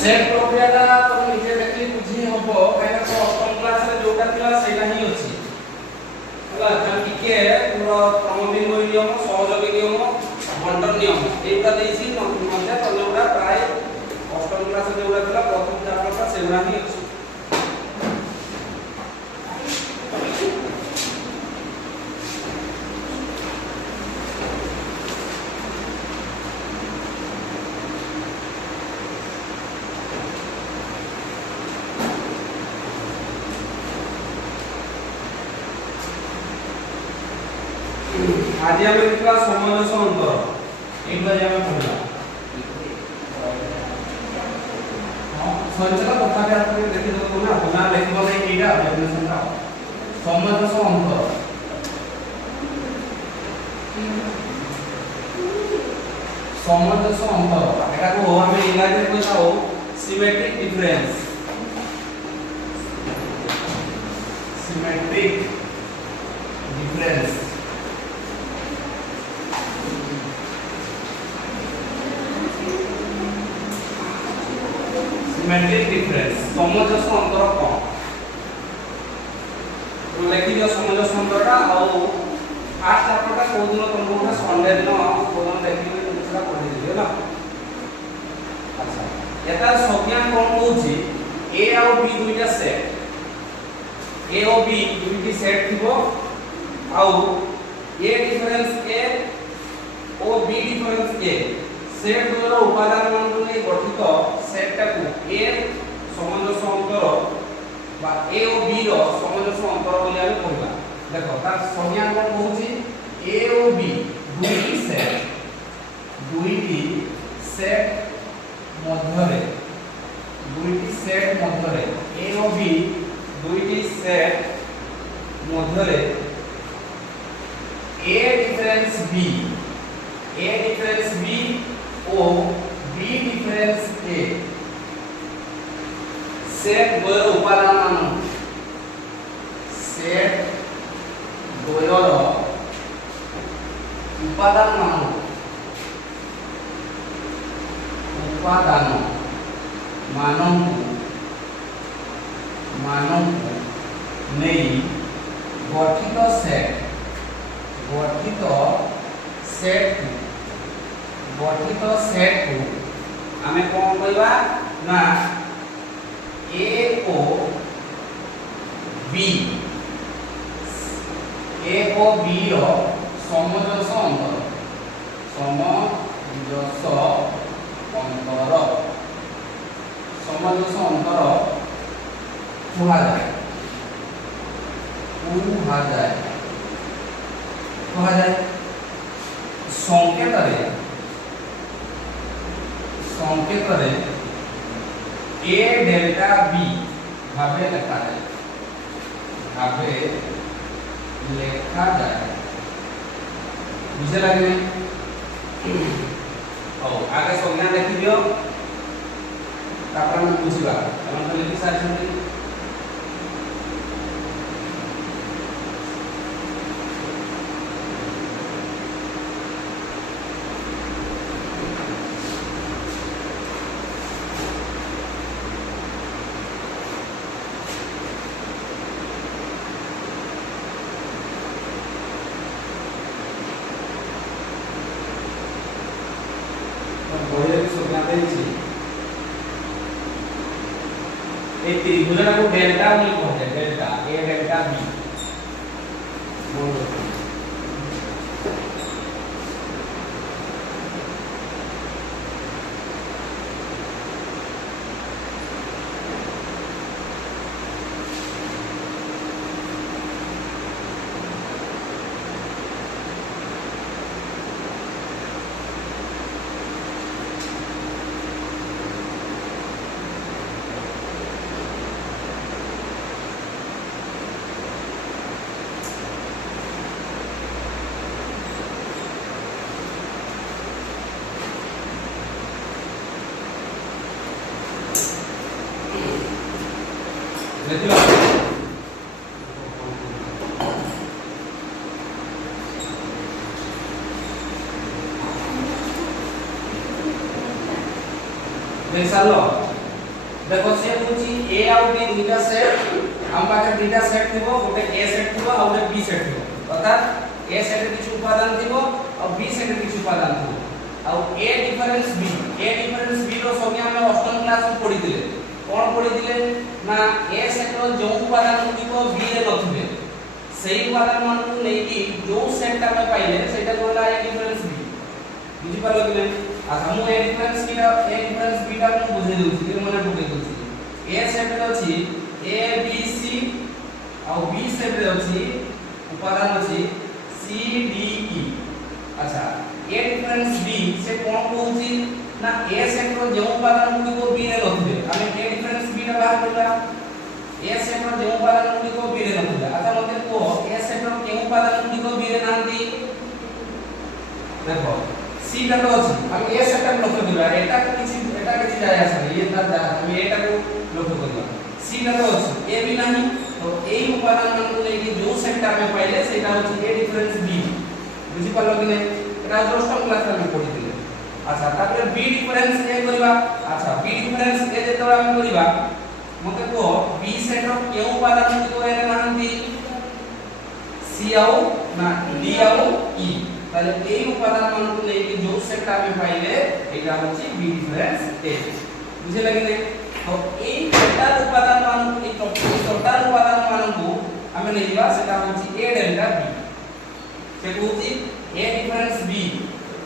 Set प्रक्रियाटा तुम निजे देखि बुझी हबो काहे तो अष्टम क्लास रे जोटा थिला सेटा ही अछि हला त टिके तुमरो क्रमबिन्दु नियम सहयोगी नियम बंटन नियम एटा देइछि मध्य तलेउडा प्राय अष्टम क्लास रे जोटा थिला प्रथम चैप्टर सेउडा ही अछि आज हम देखला समंजस अंतर एक बार हम पढ़ला हां संचला कथा के आप देखि दो ना पुनः लिखबो नै एटा डेफिनेशन का समंजस अंतर समंजस अंतर एटा को हम इंग्लिश में कहताओ symmetric difference symmetric difference symmetric difference समंजस अंतर कोन तो लिखि दियो समंजस अंतर का और फास्ट चैप्टर का को दिन तुमको संडे दिन को दिन देखि दूसरा पढ़ि दियो ना अच्छा एटा संज्ञा कोन होछि ए और बी दुइटा सेट ए और बी दुइटी सेट थिबो और ए डिफरेंस ए और बी डिफरेंस ए सेट द्वारा उपादान मानकु नै गठित सेट टाकू ए समंजस अंतर बा ए और बी रो समंजस अंतर बोली हम कहबा देखो तार संज्ञा कोन होछि ए और बी दुइटी सेट मध्यरे ए और बी दुइटी सेट मध्यरे ए डिफरेंस बी ओ बी डिफरेंस ए सेट द्वयर उपादान मान सेट द्वयर उपादान मानंकु नै गठित सेट को आमे कोन कहबा ना ए ओ बी रो समंजस अंतर कुहा जाय संकेत रे ए डेल्टा बी भाबे लेखा जाए बुझे लगे आगे संज्ञा देखि दियो तापर हम बुझिबा हम तो लिखि सारी एक त्रिभुज को डेल्टा बोली कहते हैं डेल्टा ए डेल्टा बी देखिला देख सालो देखो से होची ए और बी दुटा सेट हम पाखे दुटा सेट थिबो गोटे ए सेट थिबो और गोटे बी सेट थिबो अर्थात ए सेट रे किछु उपादान थिबो और बी सेट रे किछु उपादान थिबो और ए डिफरेंस बी रो संज्ञा हम अष्टम क्लास में पढी दिले कोन पढी दिले ना ए सेट रो जो उपादान थिबो बी रे नथिबे सेही उपादान मान को नेकी जो सेट ता में पाइले सेटा गोला ए डिफरेंस बी बुझी पालो कि नहीं अच्छा मु ए डिफरेंस बी ता मु बुझे देउची कि माने बुझे देउची ए सेट रे अछि ए बी सी और बी सेट रे अछि उपादान अछि सी डी ई अच्छा ए डिफरेंस बी से कोन कहूची ना ए सेट रो जो उपादान को बी रे नथिबे हम ए डिफरेंस बी ता बाहर करला ए सेट रो जो उपादान को बी रे नथिबे अच्छा मते को ए सेट रो के उपादान को बी रे नांदी देखो सी टा तो अछि हम ए सेट टा लक्ष्य करबा एटा किछि जाय आसे ये ता हम एटा को लक्ष्य करबा सी टा तो अछि ए भी नाही तो ए उपादान मान को लेके जो सेट टा में पाइले सेटा अछि ए डिफरेंस बी बुझि पालो कि नै एटा अष्टम क्लास में पढि दिले अच्छा तापर बी डिफरेंस ए करबा अच्छा बी डिफरेंस ए जेतोरा हम करबा मते को बी सेट रो के उपादान को रे नांदी सी आउ ना डी आउ ई তাহলে এই উপাদান মানকু নেকি जो সেট আমি পাইলে এটা হচ্ছে বি ডিফারেন্স এ বুঝে লাগি নাই তো এই টোটাল উপাদান মান এই টোটাল উপাদান মানকু আমি নেইবা সেটা হচ্ছে এ ডেল্টা বি সে কହୁছি এ ডিফারেন্স বি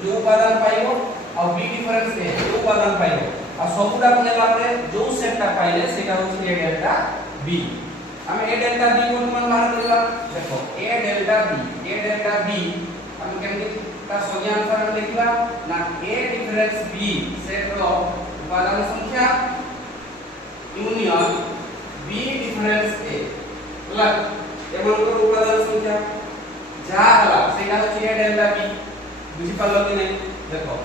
जो উপাদান পাইবো আর বি ডিফারেন্স এ जो উপাদান পাইবো আর সবগুলা নেলা পরে जो সেটটা পাইলে সেটা হচ্ছে এ ডেল্টা বি আমি এ ডেল্টা বি কোন মান বাহার করলাম দেখো এ ডেল্টা বি हम केमति का संज्ञा अनुसार लिखला ना ए डिफरेंस बी सेट रो उपादान संख्या यूनियन बी डिफरेंस ए हला एमन को उपादान संख्या जा हला सेटा होची ए डेल्टा बी बुझि पालो कि नै देखो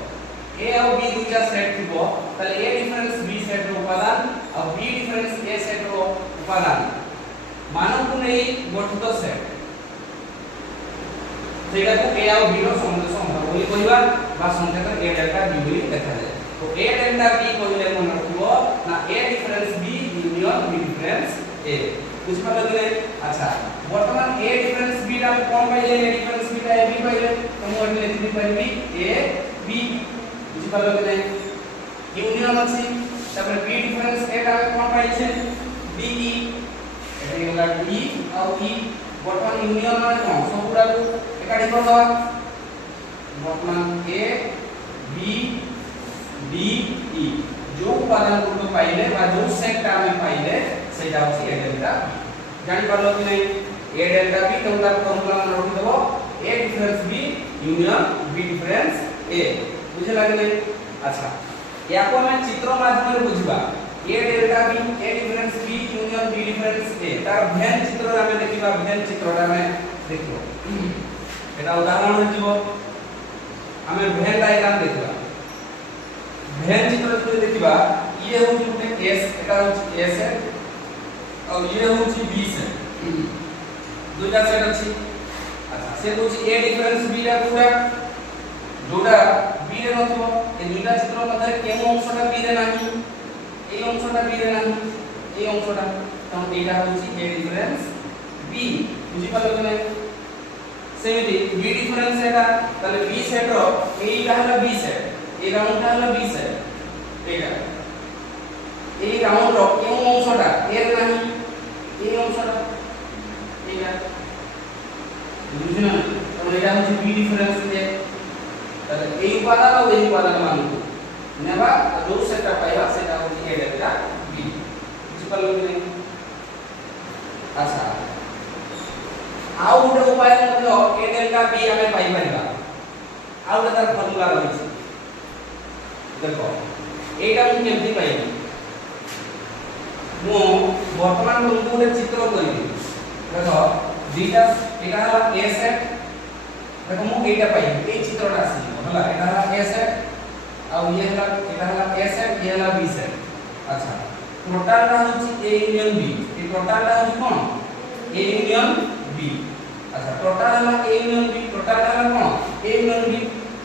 ए और बी दुटा सेट थिबो तले ए डिफरेंस बी सेट रो उपादान और बी डिफरेंस ए सेट रो उपादान मानव को नै गठित सेट सेटा को ए और बी रो संबंध बोली कहबा बा संख्या ए डेल्टा बी बोली देखा जाय तो ए डेल्टा बी कहले मन रखबो ना A difference B union B difference A बुझ पालो कि नहीं अच्छा वर्तमान ए डिफरेंस बी रा कोन पाइले ए डिफरेंस बी रा ए बी पाइले तो मो एटले लिखि पाइबी ए बी बुझ पालो कि नहीं यूनियन अछि तब बी डिफरेंस ए रा कोन पाइछे बी ई एटा होला डी और ई वर्तमान यूनियन माने कोन सबुरा को एकाडी करबा वर्तमान ए बी डी ई जो उपादान को पाइले बा जो सेट टा में पाइले सेटा होची ए डेल्टा जानि पालो कि नहीं ए डेल्टा बी तो तार फॉर्मूला में रखि देबो A difference B union B difference A बुझे लागे नहीं अच्छा याको हम चित्र माध्यम रे बुझबा A delta B A difference B union B difference A तार भेन चित्र रे हम देखिबा भेन चित्र रे हम देखिबो एटा उदाहरण देखिबो हमें भेन डायग्राम देखिबा भेन चित्र रे देखिबा ये होची गुटे एस एटा होची एस है और ये होची बी से दुटा सेट अछि अच्छा से होची ए डिफरेंस बी रा पूरा जोडा बी रे नथबो ए दुटा चित्र मध्ये केमो अंशटा बी रे नाही ए अंशटा बी रे नाही ए अंशटा तो एटा होची ए डिफरेंस बी बुझि पालो कि नहीं सेमिति बी डिफरेंस एटा तले बी सेट रो एटा हला बी सेट ए राउंड हला B set Etah A round row chemo अंशटा ए रे नाही ए अंशटा एटा बुझिना तो एटा होची बी डिफरेंस ए तले ए उपादान और ए उपादान मानकु नेबा जो सेटा पाइबा सेटा होची ए डेल्टा बी बुझि पालो कि नहीं अच्छा आउ गोटे उपाय मध्ये ए डेल्टा बी हमें पाई परिबा आउ गोटे फार्मूला रहिछि देखो एटा मु केमति पाइबी मु वर्तमान तुमको गोटे चित्र करिबी देखो दुटा एटा हला ए सेट देखो मु एटा पाइबी ए चित्रटा आसी हला एटा हला ए सेट और ये हला एटा हला ए सेट ये हला बी सेट अच्छा टोटल रा होची A union B A total रा होची कोन ए यूनियन बी अच्छा टोटल हला ए यूनियन बी टोटल हला कोन ए यूनियन बी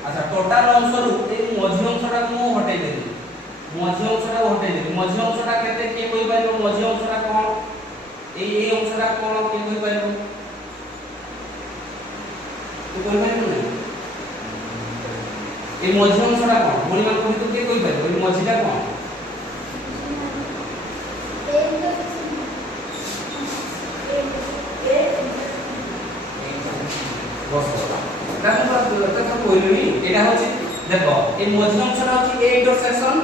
अच्छा टोटल अंश रु ए मध्य अंशटा को हटाई देबी मध्य अंशटा हटाई देबी मध्य अंशटा केते তো কই পাইবো না এই মঝি অংশটা কোন পরিমাপ করি তো কে কই পাইবো এই মঝিটা কোন দেখো কইলনি এটা হচ্ছে দেখো এই মঝি অংশটা হচ্ছে a ইন্টারসেকশন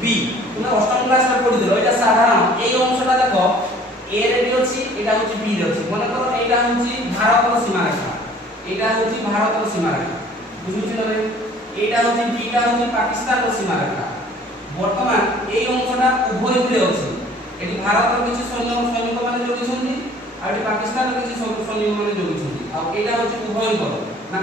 b তুমি অষ্টম ক্লাসে পড়ি দিলো এটা সাধারণ এই অংশটা দেখো a রে দিয়েছি এটা হচ্ছে b রে আছে মনে করো এটা হচ্ছে ভারতের সীমারেখা এটা হচ্ছে ভারতের সীমারেখা বুঝছো না এটা হচ্ছে বিটা হচ্ছে পাকিস্তানের সীমারেখা বর্তমান এই অংশটা উভয় দিকে আছে এটি ভারতের কিছু সৈনিক মানে যোগিছন্তি আর এটি পাকিস্তানের কিছু সৈনিক মানে যোগিছন্তি আর এটা হচ্ছে উভয় বল না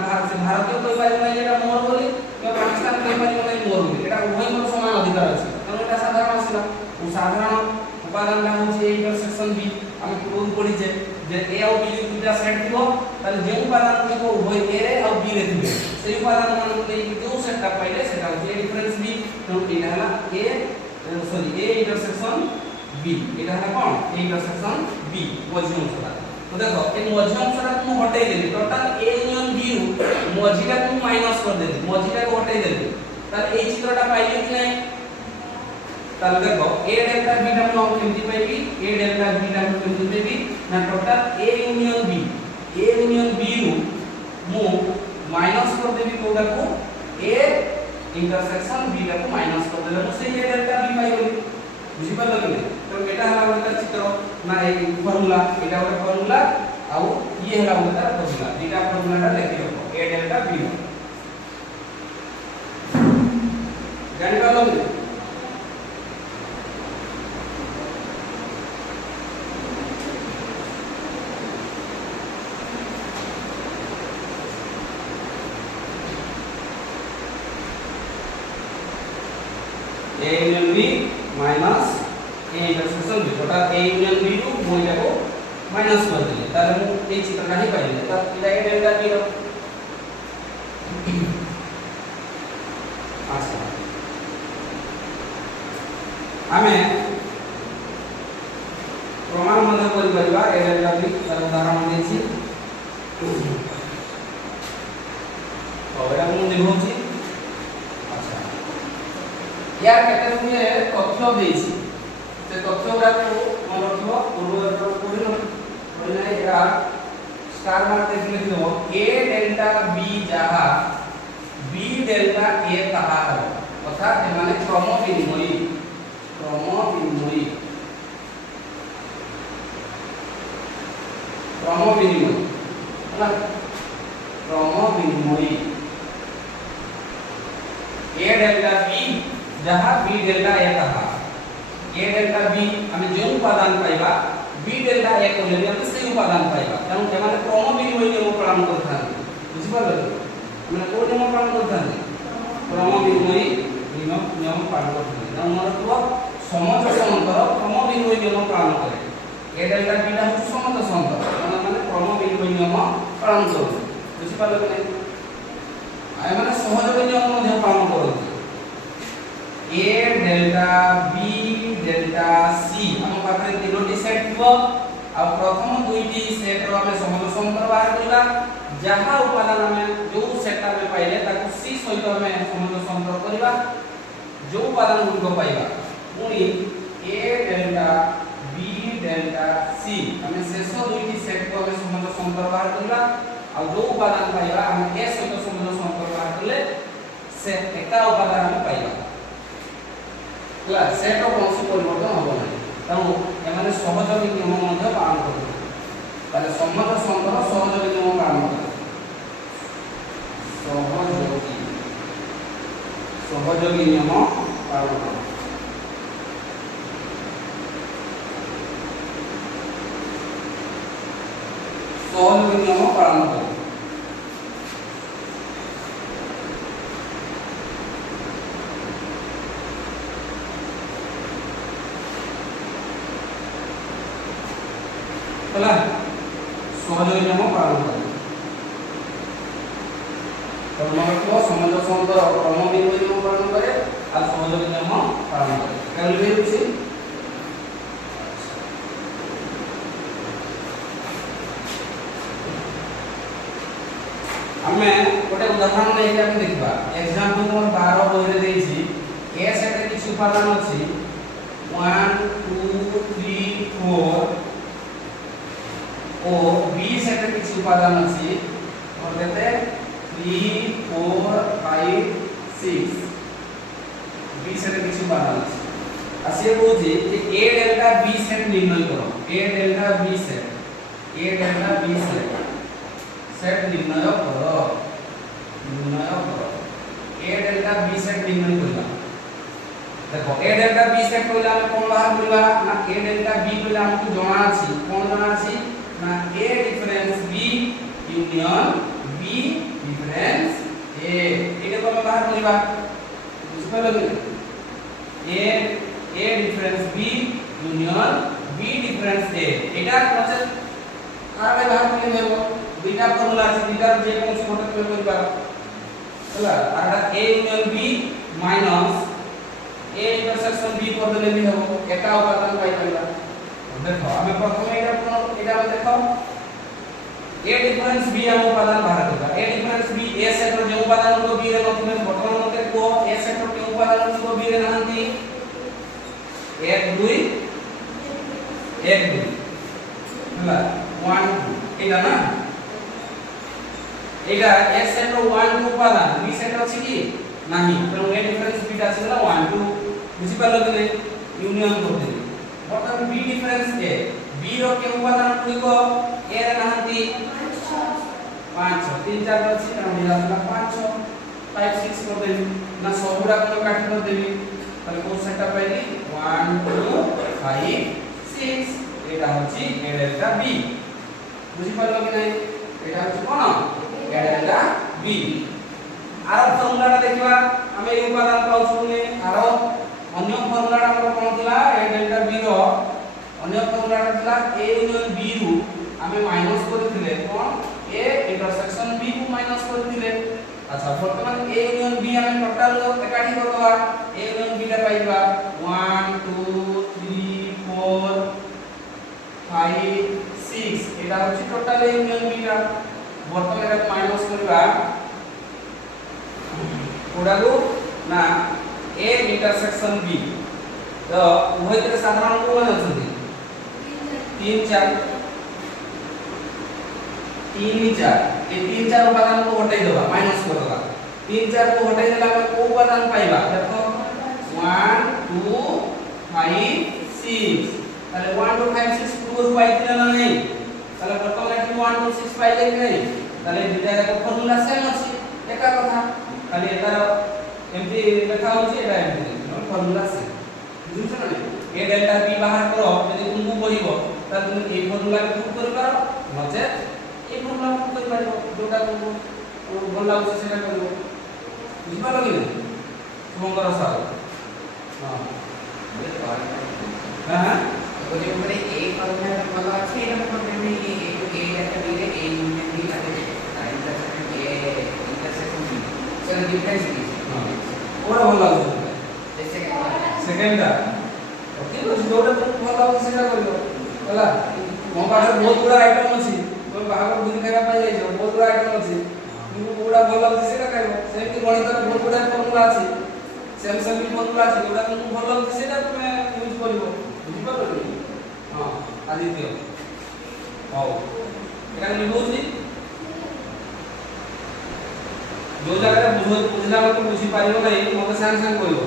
ভারতীয় কই পারিব না যেটা মোর বলি কিংবা পাকিস্তান কই পারিব না মোর বলি এটা উভয় বল সমান অধিকার আছে কারণ এটা সাধারণ ছিল ও সাধারণ উপাদানটা হচ্ছে এই ইন্টারসেকশন বি আমি প্রুভ করি যে a আর b যদি দুইটা সেট দিব তাহলে যে উপাদান দিব উভয় a রে আর b রে দিবে সেই উপাদান মানে এই যে সেটটা পাইলে সেটা হচ্ছে ডিফারেন্স b তো এটা হলো a ইন্টারসেকশন b এটা হলো কোন a ইন্টারসেকশন b মঝি অংশটা তো দেখো এই মঝি অংশটা তুমি হটাই দেবে টোটাল a ইউনিয়ন b রু মঝিটা তুমি মাইনাস করে দেবে মঝিটাকে হটাই দেবে তাহলে এই চিত্রটা পাইলে কি নাই তাহলে দেখো a ডেল্টা b টা আমরা কেমনে পাইবি a ডেল্টা b টা আমরা কেমনে পাইবি না টোটাল a ইউনিয়ন b রু মু মাইনাস করে দেবি কোডাকু a ইন্টারসেকশন b টাকু মাইনাস করে দেলে মু সেই a ডেল্টা b পাইবি বুঝি পারলো কি তো এটা হলো আমাদের চিত্র না এই ফর্মুলা এটা হলো ফর্মুলা আর ইয়ে হলো আমাদের ফর্মুলা এটা ফর্মুলাটা লিখি রাখো a ডেল্টা b জানি পারলো কি a union b minus a intersection b অর্থাৎ a union b রু বইটাকে মাইনাস করে দিলে তাহলে মু এই চিত্রটা হি পাইলে তা এটা a ডেল্টা b র আচ্ছা আমি প্রমাণ মধ্যে করি পারিবা a ডেল্টা b তার উদাহরণ দিয়েছি তো এটা মু দেখাচ্ছি ইয়ার ক্যাটাগরিতে তথ্য দিয়েছি সে তথ্যগুলো মনে রাখবো পূর্ববর্তী পড়িনা এটা স্টার মার্ক দিয়ে লিখব a ডেল্টা b যাহা b ডেল্টা a তাহা হবে অর্থাৎ মানে ক্রম বিনিময়ী a ডেল্টা b যাহা b ডেল্টা a তাহা a ডেল্টা b আমি যে উপাদান পাইবা b ডেল্টা a করলে আমি সেই উপাদান পাইবা কারণ এমানে ক্রম বিনিময় নিয়ম পালন করতে থাকে বুঝি পারলে মানে কোন নিয়ম পালন করতে থাকে ক্রম বিনিময় নিয়ম পালন করতে থাকে কারণ মনে সমজ সমান্তর ক্রম বিনিময় নিয়ম পালন করে a ডেল্টা b টা হচ্ছে সমজ সমান্তর মানে ক্রম বিনিময় নিয়ম পালন করে বুঝি পারলে কি মানে সহযোগী নিয়ম মধ্যে পালন করতে a delta b delta c हम पाखरे तीनोटी सेट थिबो आ प्रथम दुईटी सेट रो हमें समज समीकरण बाहर करिला जहां उपादान हमें जो सेट में पाइले ताको c सहित हमें समज समीकरण करिवा जो उपादान गुण पाइबा पुनी a delta b delta c हमें शेष दुईटी सेट को हमें समज समीकरण बाहर करिला आ जो उपादान पाइबा हम a सहित समज समीकरण बाहर करले से एका उपादान हमें पाइबा सेट कौन परिवर्तन हम ना तेणु एम सहयोगी नियम पालन कर समझ संघर सहयोगी नियम पालन कर सहयोगी नियम पालन कर सहयोगी नियम पालन कर सहयोगी नियम पालन कर समझ समीकरण क्रम बिनिमय नियम पालन करे और सहयोगी नियम पालन करे केवल होछि ଆମେ ଗୋଟେ ଉଦାହରଣ ନେଇକି ଆମେ ଦେଖିବା एग्जांपल नंबर 12 ବହିରେ ଦେଇଛି ए सेट ରେ କିଛି ଉପାଦାନ ଅଛି 1 2 3 4 ଓ बी सेट रे କିଛି ଉପାଦାନ ଅଛି और कहते 3 4 5 6 बी सेट रे କିଛି ଉପାଦାନ ଅଛି आसे कहूची जे ए डेल्टा बी सेट निर्णय करो ए डेल्टा बी सेट सेट निर्णय करो ए डेल्टा बी सेट निर्णय करला देखो ए डेल्टा बी सेट कहला हम कोन बाहर करबा ना ए डेल्टा बी कहला हमको जणा अछि कोन जणा अछि ना A difference B union B difference A एके कोन बाहर करबा बुझिपालो कि A difference B union B difference A एटा प्रोसेस आर बाहर करले हेबो दुईटा फॉर्मूला अछि दुईटा जे कोन से फोटो पे करबा चला आर A union B minus A intersection B कर देले भी हेबो एका उपादान पाई पाइबा देखो हमें प्रथम एटा देखो ए डिफरेंस बी हम उपादान बाहर करबा ए डिफरेंस बी ए सेट रो जे उपादान को बी रे नथिबे वर्तमान मते को ए सेट रो के उपादान को बी रे नहंती 1 2 हला 1 2 एला ना एटा ए सेट रो 1 2 उपादान बी सेट रो छी कि नाही तो ए डिफरेंस बी ता छला 1 2 बुझि पालो कि यूनियन कर दे वर्तमान बी डिफरेंस ए बी रो के उपादान को ए रे नहंती 5 3 4 अछि त हम याद 5 5 6 कर देबी ना सबुरा को काट कर देबी ताले को सेटअप पाइली 1 2 5 6 एटा होची ए डेल्टा बी बुझि पालो कि नै एटा होची कोन ए डेल्टा बी आर फॉर्मूला देखिबा हमें ए उपादान पाउछु ने आर अन्य फॉर्मूला हमर कोन थिला ए डेल्टा बी रो अन्य फॉर्मूला थिला ए यूनियन बी रु हमें माइनस करथिले कोन ए इंटरसेक्शन बी को माइनस करथिले अच्छा वर्तमान ए यूनियन बी हमें टोटल एकाठी करबा ए यूनियन बी ला पाइबा 1 2 3 4 5 6 एटा होची टोटल ए यूनियन बी ला वर्तमान एटा माइनस करबा कोडागो ना ए इंटरसेक्शन बी तो उभय के साधारण को मान अछि 3 4 3 4 ए 3 4 उपादान को हटाई देबा माइनस कर देबा 3 4 को हटाई देला पर को उपादान पाइबा देखो 1 2 5 6 ताले 1 2 5 6 2 पाइतिला ना नहीं ताले वर्तमान एठी 1 2 6 पाइले कि नहीं ताले दुटा का फॉर्मूला सेम अछि एका कथा खाली एतार एमती लेखा होची एटा एमती फॉर्मूला से बुझछ ना ए डेल्टा बी बाहर करो यदि तुमको बहिबो त तुम ए फॉर्मूला के प्रूव करि पारो नचे ए फॉर्मूला प्रूव करि पारो जोटा तुमको भल लागो सेटा करिवो बुझ पालो कि तुमकर साल हां हां तो जो मैंने ए फॉर्मूला मतलब अच्छे है मतलब मैंने ये ए डेल्टा बी रे ए यूनियन बी आते इंटरसेक्शन बी चलो डिफरेंस बी हां ओरा भल लागो सेकंड ओके तो जोटा तुमको भल लागो सेटा करिवो हला मो पाखर बहुत गुडा आइटम अछि तो बाहर बुझि खाइबा पाइ जाइछो बहुत गुडा आइटम अछि तुमको गुडा भल लागो सेटा खाइबो सेमति गणित बहुत गुडा फॉर्मूला अछि सेम सेम फॉर्मूला अछि जोटा तुमको भल लागो सेटा तुमे यूज करिवो बुझि पालो कि हां आदित्य हां एटा लिखौछि जो जगह बुझला मत बुझि पारिबो नै मते सांग सांग कहिबो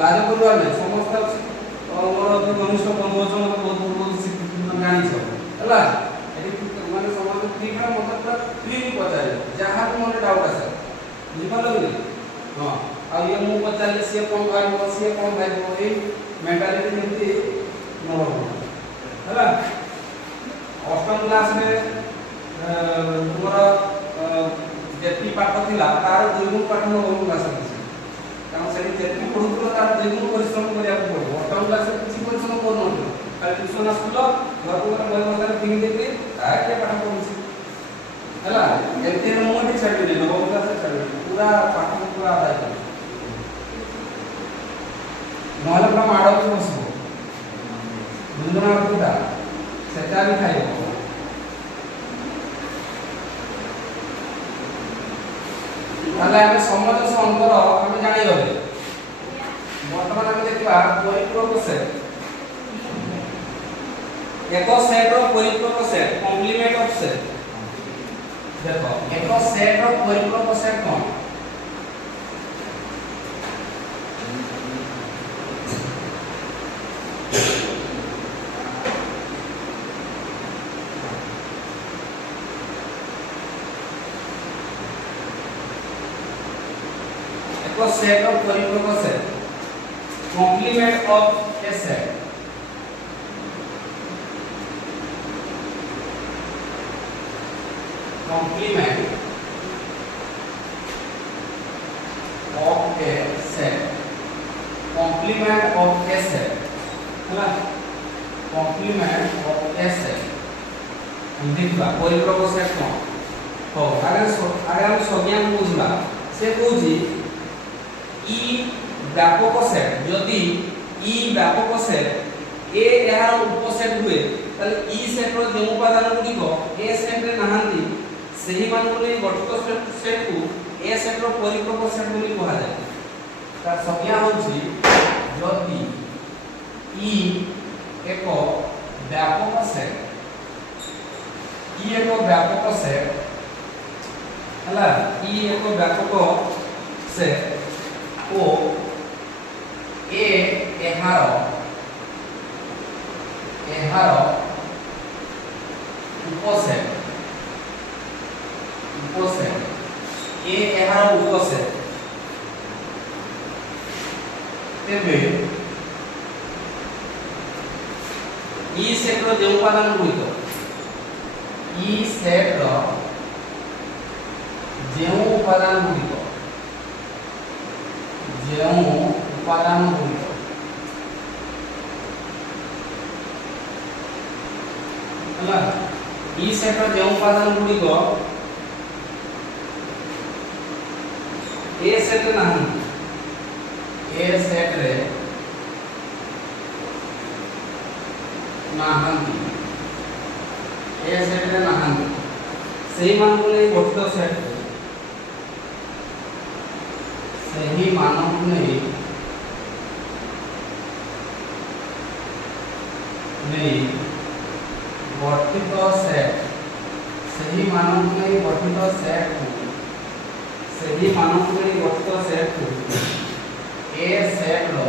लाज करबा नै समस्त मोर अति घनिष्ठ बंधु अछन मते बहुत बहुत जानि छ हला एटी माने समाज ठीक है मते पूरा क्लियर पचारे जहां भी मोर डाउट आसे बुझि पालो कि हां आ ये मु पचारे से कोन भाई से कोन भाई ए मेंटालिटी जेंति न हो हला अष्टम क्लास में तुम्हारा जेती पाठ थिला तार दुइगुण पाठ न हो क्लास में कारण सेठी जेती पढुतो तार दुइगुण परिश्रम करिया पड़ो अष्टम क्लास में किछि परिश्रम करनो खाली ट्यूशन आसुलो घर को बय मतार फिंग देके आ के पाठ पढुछि हला एते मोटी छाडी दे नव क्लास छाडी पूरा पाठ पूरा आदाय कर नहले पूरा माडो के बसबो दुंदना पुटा सेटा भी खाइबो তাহলে আমি সমজস অন্তর আমি জানি গলে বর্তমান আমি দেখবা পরিপূরক সেট एक सेट रो परिपूरक सेट कॉम्प्लीमेंट ऑफ सेट देखो एक सेट रो परिपूरक सेट कोन एक सेट रो परिपूरक set complement of A set complement of a set complement of a set है complement of a set हम देखबा परिपूरक सेट कोन हो अगर हम संज्ञा बुझला से बुझी ई व्यापक सेट यदि ई व्यापक सेट ए एहार उपसेट हुए ताले ई सेट रो जे उपादान गुडी को ए सेट रे नहांती सही मान को नहीं गठित सेट को ए सेट रो परिपूरक सेट बोली कहा जाय तार संज्ञा होची यदि ई एक व्यापक सेट ई एक व्यापक सेट हला ई एक व्यापक सेट ओ ए एहार उपसेट ए एहार उपसेट तेबे ई सेट रो जे उपादान गुडिक ई सेट रो जे उपादान गुडिक हला ई सेट रो जे उपादान गुडिक ए सेट नहीं ए सेट रे नाहंती ए सेट रे नाहंती सही मान को नहीं गठित सेट सही मान को नहीं गठित सेट सही मान को नहीं गठित सेट सही मानव को गठित सेट को ए सेट रो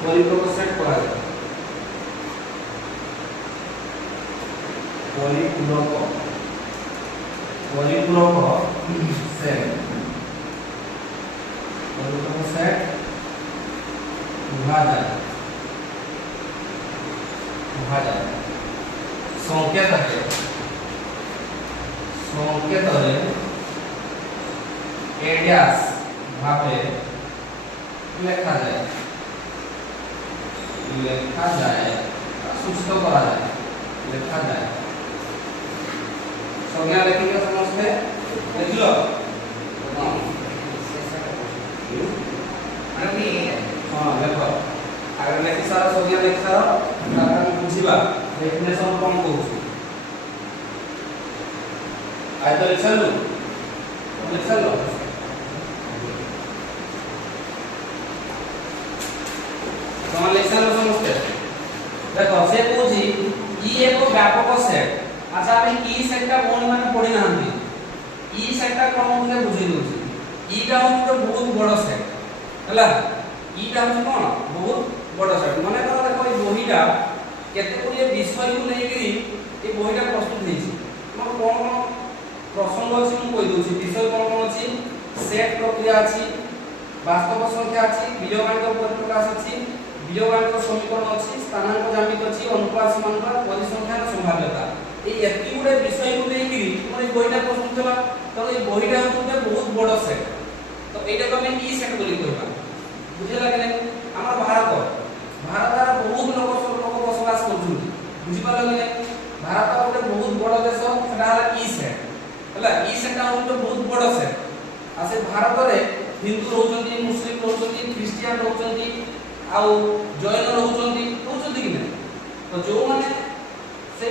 परिपूरक सेट करा जाय परिपूरक सेट भाजा संकेत रे ए डैश भावे लिखा जाए सूचित करा जाए लिखा जाए संज्ञा लिखिए समझते लिख लो हां देखो अगर लिखि सारा संज्ञा लिखि सारा ताकि बुझिबा डेफिनेशन कोन कहू आइ तो लिख लो समझ लिख लो समझते देखो से पूछी ई एक व्यापक सेट अच्छा हम ई सेट का कोन माने पढी नांती ई सेट का कोन मुझे बुझी दोची ई का हम तो बहुत बड़ सेट हला ई का हम कोन बहुत बड़ सेट माने करो देखो ई बहिटा केते कोले विषय को नै करी ए बहिटा प्रस्तुत हेछि हम कोन प्रसंग अछि हम कहि दोची विषय कोन अछि सेट प्रक्रिया अछि वास्तव संख्या अछि बीजगणित परिप्रकाश अछि बीजगणित समीकरण अछि स्थानांक ज्यामिति अछि अनुपात समानुपात परिसंख्यान संभाव्यता ए एति गुडे विषय को नै करी हम बहिटा प्रस्तुत होला तो ए बहिटा होते बहुत बड़ सेट तो एटा को हम ई सेट बोली कहबा बुझे लागले हमर भारत बहुत लोक बसवास करछुन बुझि पालले भारत गोटे बहुत बड़ देश सेटा हला ई सेट हला ई सेट होते बहुत बड़ सेट आ से भारत रे हिंदू रहउचंती मुस्लिम रहउचंती क्रिश्चियन रहउचंती आ जैन रहउचंती कि नै तो जो माने से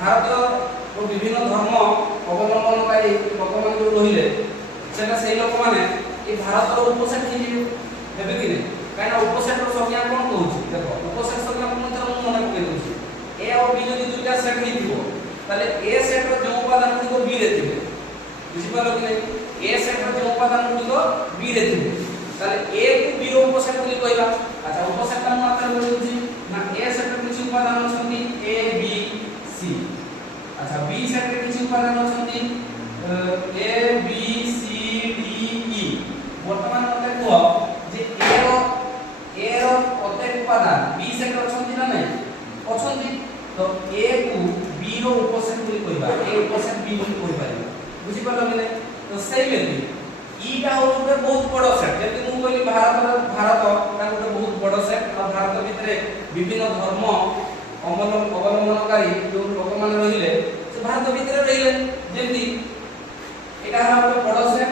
ଭାରତର ବିଭିନ୍ନ ଧର୍ମ ଅବଲମ୍ବନକାରୀ ଲୋକମାନେ ଯେଉଁ ରହିଲେ ସେଟା ସେଇ ଲୋକମାନେ এই ଭାରତର ଉପସେଟ ହେଇଯିବେ ହେବେ କି ନାହିଁ କାହିଁକିନା ଉପସେଟର ସଂଜ୍ଞା କ'ଣ କହୁଛି ଦେଖ ଉପସେଟ ସଂଜ୍ଞା ମଧ୍ୟ ମୁଁ ମନେ ପକେଇ ଦେଉଛି ଏ ଆଉ ବି ଯଦି ଦୁଇଟା ସେଟ ହେଇଥିବ ତାହେଲେ ଏ ସେଟର ଯେଉଁ ଉପାଦାନ ଗୁଡ଼ିକ ବି ରେ ଥିବେ ବୁଝିପାରିଲ କି ନାହିଁ ଏ ସେଟର ଯେଉଁ ଉପାଦାନ ଗୁଡ଼ିକ ବି ରେ ଥିବେ ତାହେଲେ ଏ କୁ ବି ର ଉପସେଟ ବୋଲି କହିବା ଆଚ୍ଛା ଉପସେଟଟା ମୁଁ ଆକାର ବୁଝୁଛି ନା ଏ ସେଟର କିଛି ଉପାଦାନ ଅଛନ୍ତି ଏ ବି ସି ଆଚ୍ଛା ବି ସେଟରେ କିଛି ଉପାଦାନ ଅଛନ୍ତି ଏ ବି ସି ଡି ଇ ବର୍ତ୍ତମାନ ମତେ କୁହ ଯେ ଏ ର ପ୍ରତ୍ୟେକ ଉପାଦାନ ବି ସେଟ ଅଛନ୍ତି ନା ନାହିଁ ଅଛନ୍ତି ତ ଏ କୁ ବି ର ଉପସେଟ ବୋଲି କହିବା ଏ ଉପସେଟ ବି ବୋଲି କହିପାରିବା ବୁଝିପାରିଲ କି ନାହିଁ ତ ସେଇମିତି ଇଟା ହଉଛି ଗୋଟେ ବହୁତ ବଡ଼ ସେଟ ଯେମିତି ମୁଁ କହିଲି ଭାରତ ଗୋଟେ ବହୁତ ବଡ଼ ସେଟ ଆଉ ଭାରତ ଭିତରେ ବିଭିନ୍ନ ଧର୍ମ ଅବଲମ୍ବନକାରୀ ଯେଉଁ ଲୋକମାନେ ରହିଲେ ସେ ଭାରତ ଭିତରେ ରହିଲେ ଯେମିତି এটা হলো একটা বড় সেট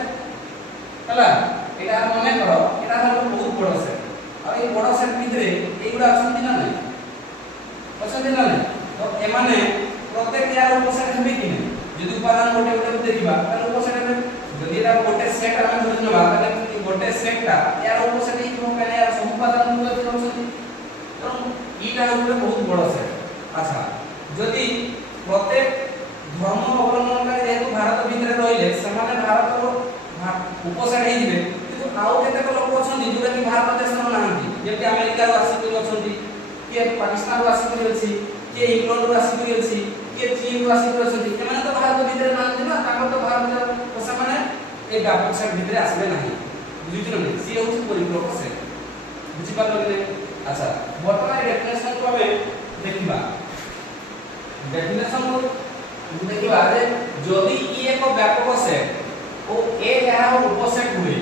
ହେଲା এটা মনে করো এটা হলো বহুত বড় সেট আর এই বড় সেট ভিতরে এইগুলা অଛନ୍ତି না নাই অଛନ୍ତି না নাই তো এমানে প্রত্যেক ইয়ার উপসেট হবে কি না যদি উপাদান গোটে গোটে দেখিবা তাহলে উপসেট হবে যদি এটা গোটে সেট আমি ধরে নেবা তাহলে গোটে সেটটা ইয়ার উপসেট ହେଇଯିବ কারণ ইয়ার সব উপাদান গুলো অଛନ୍ତି তো এইটা হলো বহুত বড় সেট আচ্ছা যদি প্রত্যেক ধর্ম অবলম্বনকারী যেহেতু ভারত ভিতরে রইলে সেমানে ভারতর উপসেট ହେଇଯିବେ কিন্তু ଆଉ କେତେକ ଲୋକ ଅଛନ୍ତି ଯୋଉଟା କି ଭାରତ ଦେଶର ନାହାନ୍ତି ଯେମିତି ଆମେରିକାରୁ ଆସିକରି ଅଛନ୍ତି କିଏ ପାକିସ୍ତାନରୁ ଆସିକରି ଅଛି କିଏ ଇଂଲଣ୍ଡରୁ ଆସିକରି ଅଛି କିଏ ଚୀନରୁ ଆସିକରି ଅଛନ୍ତି ଏମାନେ ତ ଭାରତ ଭିତରେ ନାହାନ୍ତି ନା ତାଙ୍କର ତ ଭାରତର ସେମାନେ এই ବ୍ୟାପକ ସେଟ ଭିତରେ ଆସିବେ ନାହିଁ ବୁଝୁଛୁ ନା ସିଏ ହେଉଛି ପରିପୂରକ ସେଟ ବୁଝିପାରିଲ କି ନାହିଁ ଆଚ୍ଛା ବର୍ତ୍ତମାନ ଡେଫିନେସନକୁ ଆମେ ଦେଖିବା ଡେଫିନେସନ देखिबा जे जदि ई एक व्यापक सेट ओ ए यार उपसेट हुए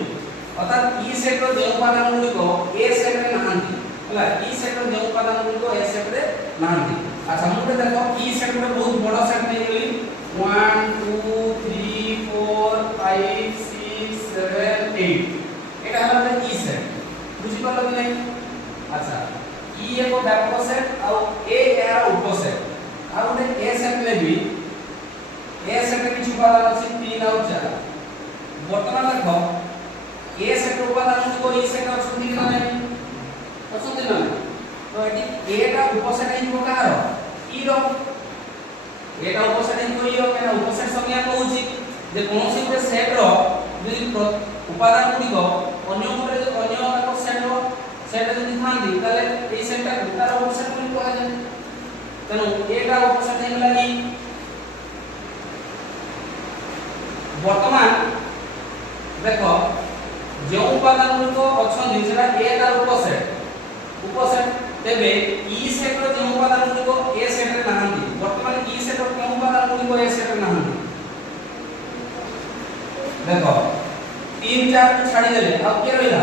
अर्थात ई सेट रो जे उपादान गुडी को ए सेट रे नहांती हला ई सेट रो जे उपादान गुडी को ए सेट रे नहांती अच्छा मुटे देखो ई सेट रे बहुत बड़ा सेट नै गेली 1 2 3 4 5 6 7 8 एटा हला ई सेट बुझी पालो कि नै अच्छा ई एक व्यापक सेट आ ए यार उपसेट आ ए सेट में भी ए सेट रे किछु उपादान अछि 3 और 4 वर्तमान देखो ए सेट उपादान को ई सेट अछंती ना नै अछंती ना तो एटी ए टा उपसेट हेइबो कार ई रो एटा उपसेट हेइबो ई रो केना उपसेट संज्ञा कहूची जे कोनोसी गुटे सेट रो यदि उपादान गुडी को अन्य गुटे अन्य एक सेट रो सेट जदि थांदी ताले ए सेट टा तार उपसेट बोली कहा जाय तेनु एटा उपसेट हेइला ई वर्तमान देखो जो उपादान गुलिक अछंदी सेटा ए तार उपसेट तेबे ई सेट रो जो उपादान गुलिक ए सेट रे नहांती वर्तमान ई सेट रो जो उपादान गुलिक ए सेट रे नहांती देखो 3 4 को छाडी देले अब के रहिला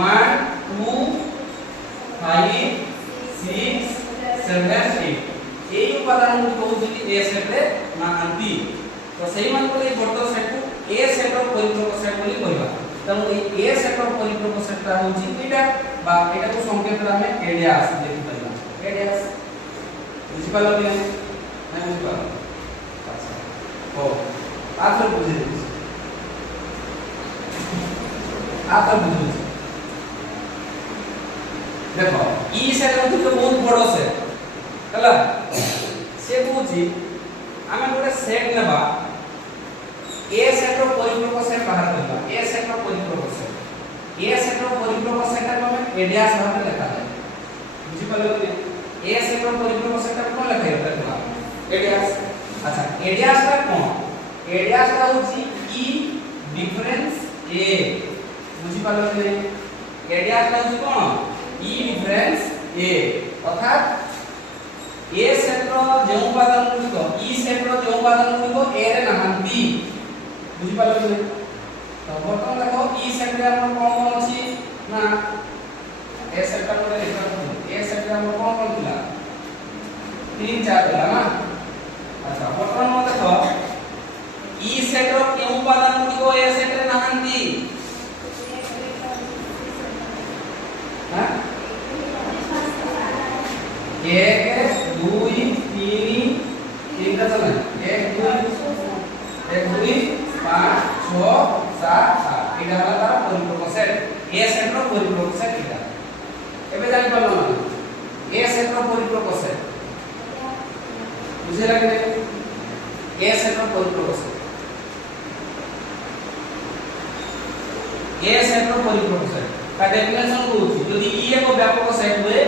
1 2 5 6 7 8 এই উপাদান গুলি কହୁଛି କି ए सेट रे ନାହାନ୍ତି ତ ସେଇ ମାନଙ୍କର এই বড় সেট को ए सेट ର পরিপূরক সেট ବୋଲି କହିବା ତେଣୁ এই ए सेट ର পরিপূরক সেটটা হଉଛି এটা বা এটাକୁ সংক্ষেপରେ ଆମେ ए ড্যাশ লেখিପାରିବା ए ড্যাশ বুঝি পারলো কি নাই বুঝি পারলো আচ্ছা ও আবার বুঝি দিছি আবার বুঝি দেখো ई सेट হচ্ছে বহুত বড় সেট ହେଲା से कहूची आमे गोटे सेट नेबा ए सेट रो परिपूरक सेट बाहर करबा ए सेट रो परिपूरक सेट को हमें ए डैश भाग लिखा है बुझी पालो कि ए सेट रो परिपूरक सेट को लिखा है देखा ए डैश अच्छा ए डैश का कोन ए डैश का होची ई डिफरेंस ए बुझी पालो कि ए डैश का होची कोन ई डिफरेंस ए अर्थात ए सेट रो जे उपादान गुलिक ई सेट रो जे उपादान गुलिक ए रे नहांती बुझी पालो कि तो बर्तमान देखो ई सेट रे हमर कोन कोन अछि ना ए सेट रो रे लिखा ए सेट रे हमर कोन कोन थिला 3 4 थिला ना अच्छा बर्तमान म देखो ई सेट रो के उपादान गुलिक ए सेट रे नहांती हां 1 2 3 3 का चला 1 2 5 6 7 8 एटा हला तार परिपूरक सेट ए सेट रो परिपूरक सेट एटा एबे जानि पल्लो ना ए सेट रो परिपूरक सेट बुझे लागले ए सेट रो परिपूरक सेट ए सेट रो परिपूरक सेट का डेफिनेशन कहूची यदि ई एक व्यापक सेट हुए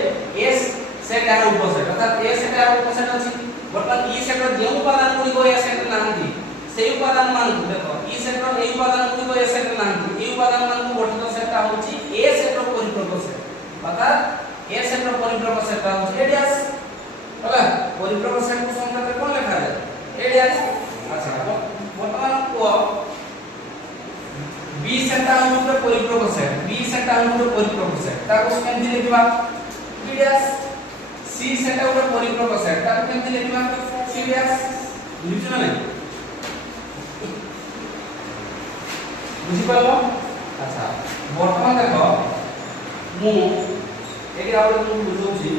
एस सेट यार उपसेट अर्थात ए सेट यार उपसेट अछि बर्तमान ई सेट रो जे उपादान गुडी को ए सेट नांती से उपादान मान देखो ई सेट रो ए उपादान गुडी को ए सेट नांती ए उपादान मान को गठित सेट होची ए सेट रो परिपूरक सेट अर्थात ए सेट रो परिपूरक सेट होची ए डैश होला परिपूरक सेट को संकेत कोन लिखा है ए डैश अच्छा बर्तमान को बी सेट होची परिपूरक सेट बी सेट होची परिपूरक सेट ताको केमति लिखबा बी डैश सी सेट होची परिपूरक सेट ताको केमति लिखबा सी डैश बुझियो ना बुझि पालो अच्छा वर्तमान देखो मु एडी आउट मु बुझौची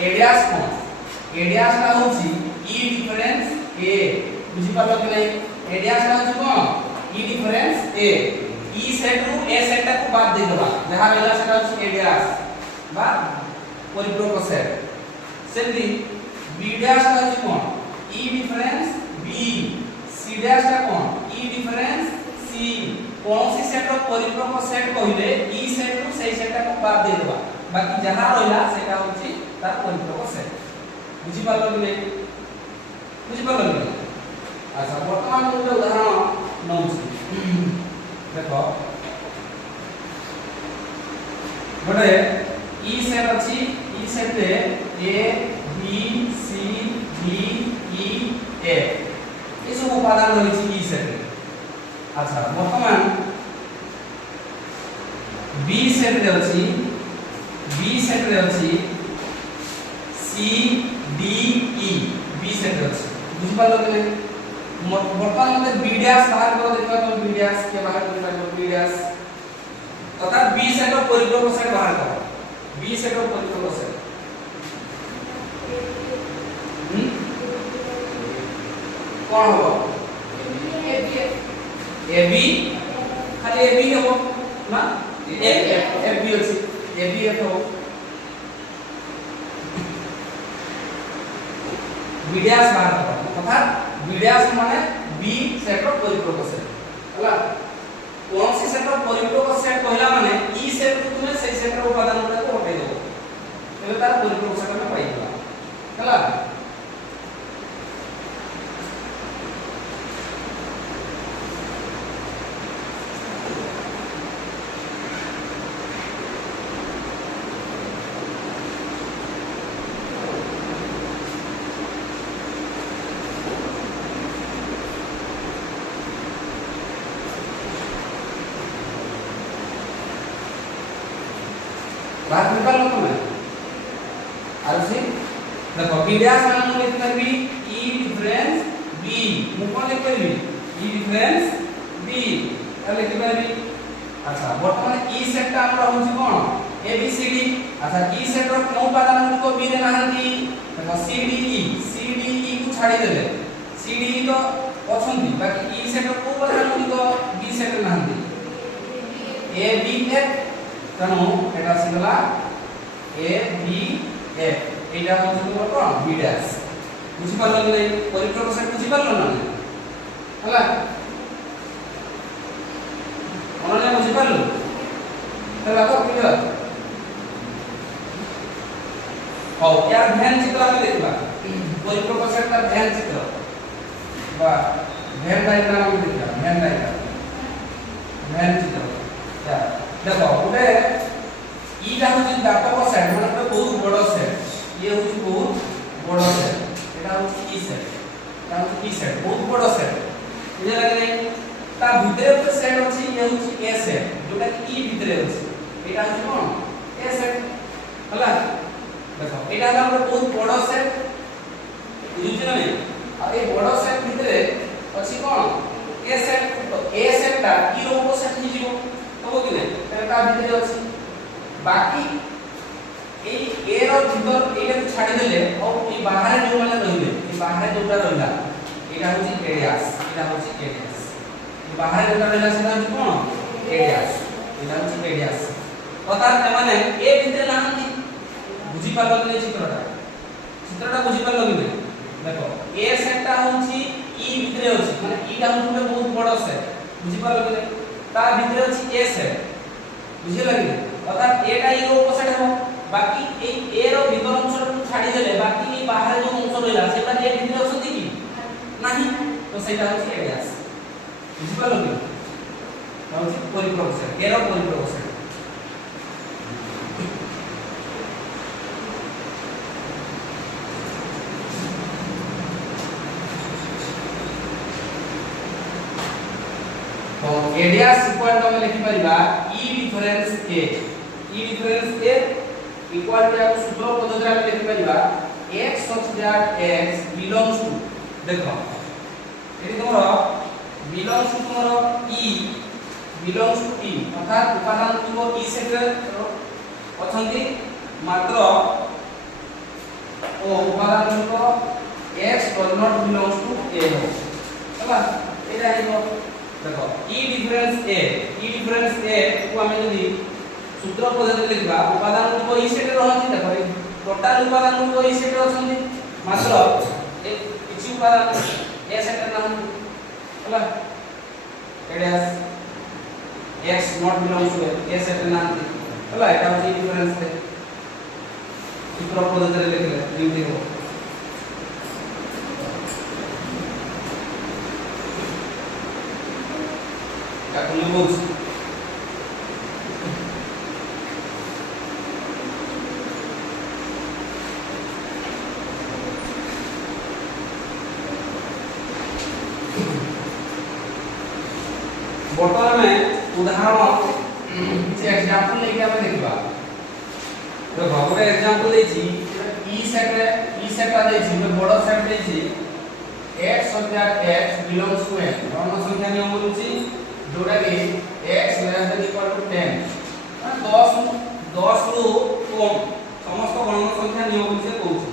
ए डैश कोन ए डैश का होची ई डिफरेंस ए बुझि पालो कि नहीं ए डैश का होची कोन ई डिफरेंस ए ई सेट रु ए सेट को बाद दे देबा जहां रहला सेट होची ए डैश बा परिपूरक सेट सेमती बी डैश का होची कोन ई डिफरेंस बी सी डैश का कोन ई डिफरेंस सी कौन सी सेट रो परिपूरक सेट कहिले ई सेट रु सही सेट को बाद दे देबा बाकी जहां रहला सेटा होची तार परिपूरक सेट बुझि पालो कि नहीं बुझि पालो कि नहीं अच्छा वर्तमान में उदाहरण नौची देखो बड़े ई सेट अछि ई सेट रे A B C D E F ये सब उपादान रही छी ई सेट अच्छा वर्तमान बी सेट रे अछि C D E B set रे अछि बुझि पालो कि नहीं वर्तमान में बी डैश बाहर करो देखबा तो बी डैश के बाहर करो बी डैश अर्थात बी सेट रो परिपूरक सेट बाहर करो बी सेट रो परिपूरक सेट कौन हो ए बी खाली ए बी हो ना ए बी अछि ए बी एफ हो बी डैश बाहर करो अर्थात बी डैश माने बी सेट रो परिपूरक सेट होला कौन सी सेट रो परिपूरक सेट कहला माने ई सेट रो तुमे सही सेट रो उपादान को हटाई दो एबे तार परिपूरक सेट में पाइबा होला बात निकाल लो तुम्हें आरसी देखो बी डैश मान लो लिख करबी ई डिफरेंस बी मु कोन लिख करबी ई डिफरेंस बी ताले लिख करबी अच्छा वर्तमान ई सेट का हमरा होची कोन ए बी सी डी अच्छा ई सेट रो कोन उपादान को बी रे नाहंती देखो सी डी ई को छाडी देले सी डी ई तो अछंती बाकी ई सेट रो उपादान को बी सेट नाहंती ए बी एफ तनो एटा सिंगला ए बी एफ एटा होची तो कोन बी डैश बुझि पालो कि नहीं परिपूरक सेट बुझि पालो ना हला ओने बुझि पालो तला तो क्लियर हो यार ध्यान चित्र में देखबा परिपूरक सेट का ध्यान चित्र बा ध्यान डायग्राम में देखा ध्यान चित्र या देखो गोटे ईटा होची व्यापक सेट माने बहुत बड़ सेट ये होची बहुत बड़ सेट एटा होची ई सेट एटा होची ई सेट बहुत बड़ सेट बुझे लागले ता भितरे तो सेट होची ये होची ए सेट जोटा कि ई भितरे होची एटा होची कोन ए सेट हला देखो एटा हमरा बहुत बड़ सेट बुझिछ ना आ ए बड़ सेट भितरे अछि कोन ए सेट ता ई रो सेट हि जीवो तबो कि नै ता भितरे अछि बाकी এই a ର ভিতর এইটা ছাড়ি দেলে আর এই বাহারে যে মানে রইলে এই বাহারে যেটা রইলা এটা হচ্ছে রেডিয়াস, এটা হচ্ছে রেডিয়াস। এই বাহারে যেটা রইলা সেটা হচ্ছে কোন রেডিয়াস, এটা হচ্ছে রেডিয়াস। অর্থাৎ মানে a ভিতরে নাহান্তি বুঝি পারলো কি চিত্রটা, চিত্রটা বুঝি পারলো কি না? দেখো a সেটটা হচ্ছে e ভিতরে আছে, মানে ইটা হচ্ছে বহুত বড় সেট, বুঝি পারলো কি না? তার ভিতরে আছে a সেট, বুঝিলা কি? অর্থাৎ এটা এর অপোজিট হবে, বাকি এই a র ভিতর অংশটা ছাড়ি দেলে বাকি এই বাহারে যে অংশ রইলা সেটা এর ভিতরে আছে কি নাহি, তো সেটা হচ্ছে রেডিয়াস। বুঝি পারলো কি? এটা হচ্ছে পরিপূরক সেট, এর পরিপূরক সেট। तो रेडियस इक्वल टू हम लिखि परिबा e difference a, e difference a equal to सूत्र पद्धति हम लिखि परिबा x such that x belongs to, देखो एटी तोमरो belongs to तोमरो e belongs to e, अर्थात उपादान तुमो e सेट अछंती मात्र ओ उपादान तुमको x does not belongs to a हो, हला एटा हिबो। देखो e डिफरेंस a को हमें यदि सूत्र पद्धति लिखबा उपादान को e सेट रहथि, देखो टोटल उपादान को e सेट रहथि मात्र एक किछि उपादान a सेट रहथि, हला radius x not belongs to a set रहथि, हला एटा होछि डिफरेंस है। सूत्र पद्धति लिखले एमति हो। Aku lembut. बर्तमान में उदाहरण किसी एग्जांपल लेके हमें देखबा। तो गोटे एग्जांपल देछि ई सेट रे ई सेट आ देछि में बड़ सेट देछि x संख्या x बिलोंग्स टू n, रण संख्या नियम होछि जोड़ा कि x less than equal to 10, 10 रु कम समस्त गणन संख्या नियम से कहूछि।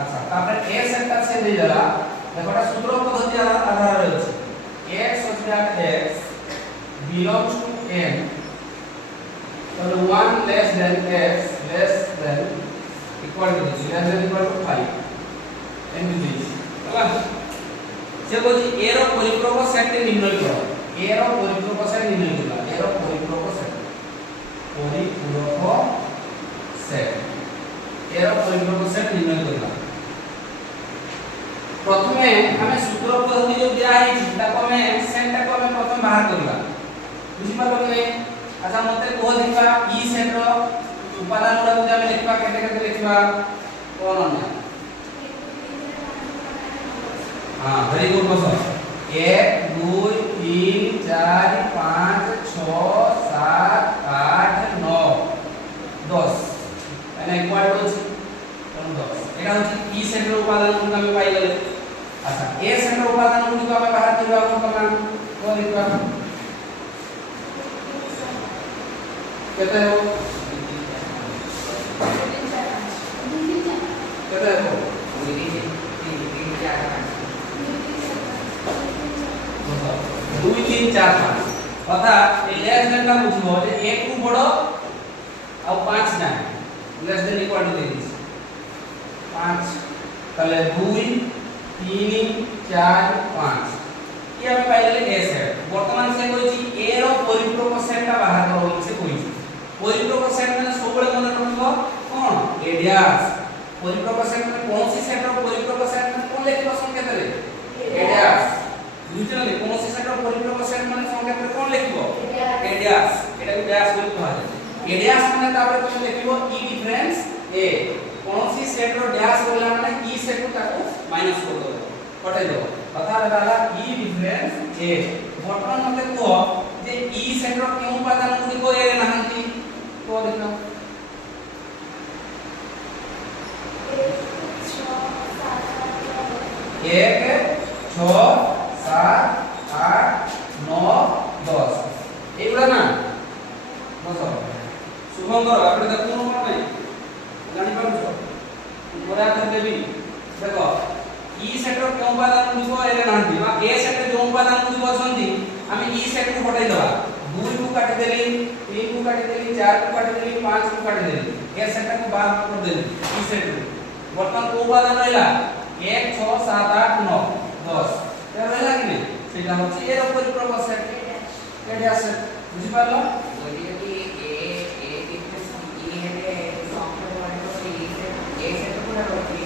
अच्छा तापर a सेट से दे जाला, देखोटा सूत्र पद्धति आधार रे अछि x संख्या x belongs to n, तो 1 less than x less than equal to 5 and this, हला से बोली a रो परिपूरक सेट निर्णय करो, a रो परिपूरक सेट निर्णय करा, a रो परिपूरक सेट a रो परिपूरक सेट निर्णय करा। प्रथमे हमें सूत्र पद्धति जो दिया है ताको हमें सेट को हमें प्रथम बाहर करला, बुझि पालो कि? अच्छा मते कह दिबा e सेट रो उपादान गुडा को हमें लिखबा केते केते लिखबा कोन अन्य। हां वेरी गुड बसो 1 2 3 4 5 6 7 8 9 10 एना इक्वल टू 10, एटा होची e सेट रो उपादान गुडा हमें पाई गेले। अच्छा a सेट रो उपादान गुडा हमें बाहर करबा कोन को लिखबा केते हो केते हो 2 3 4 5 अर्थात ए लेस देन का बुझबो जे 1 रु बडो आ 5 ना less than equal to this 5 तले 2 3 4 5 ये हमें पाइले a सेट। वर्तमान से कोइची a रो परिपूरक सेटटा बाहर करो से कोइची परिपूरक सेट माने सबले मन रखबो कोन रेडियस। परिपूरक सेट माने कोनसी सेट रो परिपूरक सेट माने कोन लिखबो संकेत रे रेडियस, बुझले? कोनसी सेट रो परिपूरक सेट माने संकेत रे कोन लिखबो रेडियस, एटा को व्यास बोली कहा जाय। रेडियस माने तापर कोन लिखबो e डिफरेंस a, कोनसी सेट रो डैश बोला माने e सेट को ताको माइनस कर दो कटाई दो, अर्थात दादा e डिफरेंस a। वर्तमान मते को जे e सेट रो केउ उपादान गुडी को ए नहंती तो देखो 1 6 7 8 9 10 एगुला ना बस शुभंकर आपने देखो कोन नहीं जानि पारुछो पूरा कर देबी देखो ई सेट रो के उपादान गुडिको एले नांती बा ए सेट रे जो उपादान गुडिको अछंती आमे ई सेट को हटाई दबा 2 को काटी देली 3 को काटी देली 4 को काटी देली 5 को काटी देली ए सेट को बाहर कर देली ई सेट रो वर्तमान को उपादान रहला 1 6 7 8 9 10 ए रहला कि नहीं सेटा होची ए रो परिप्रक सेट केडिया सेट बुझी पारलो बोली कि ए डिफरेंस ई है सॉफ्टवेयर वाले को ए सेट पूरा रोटी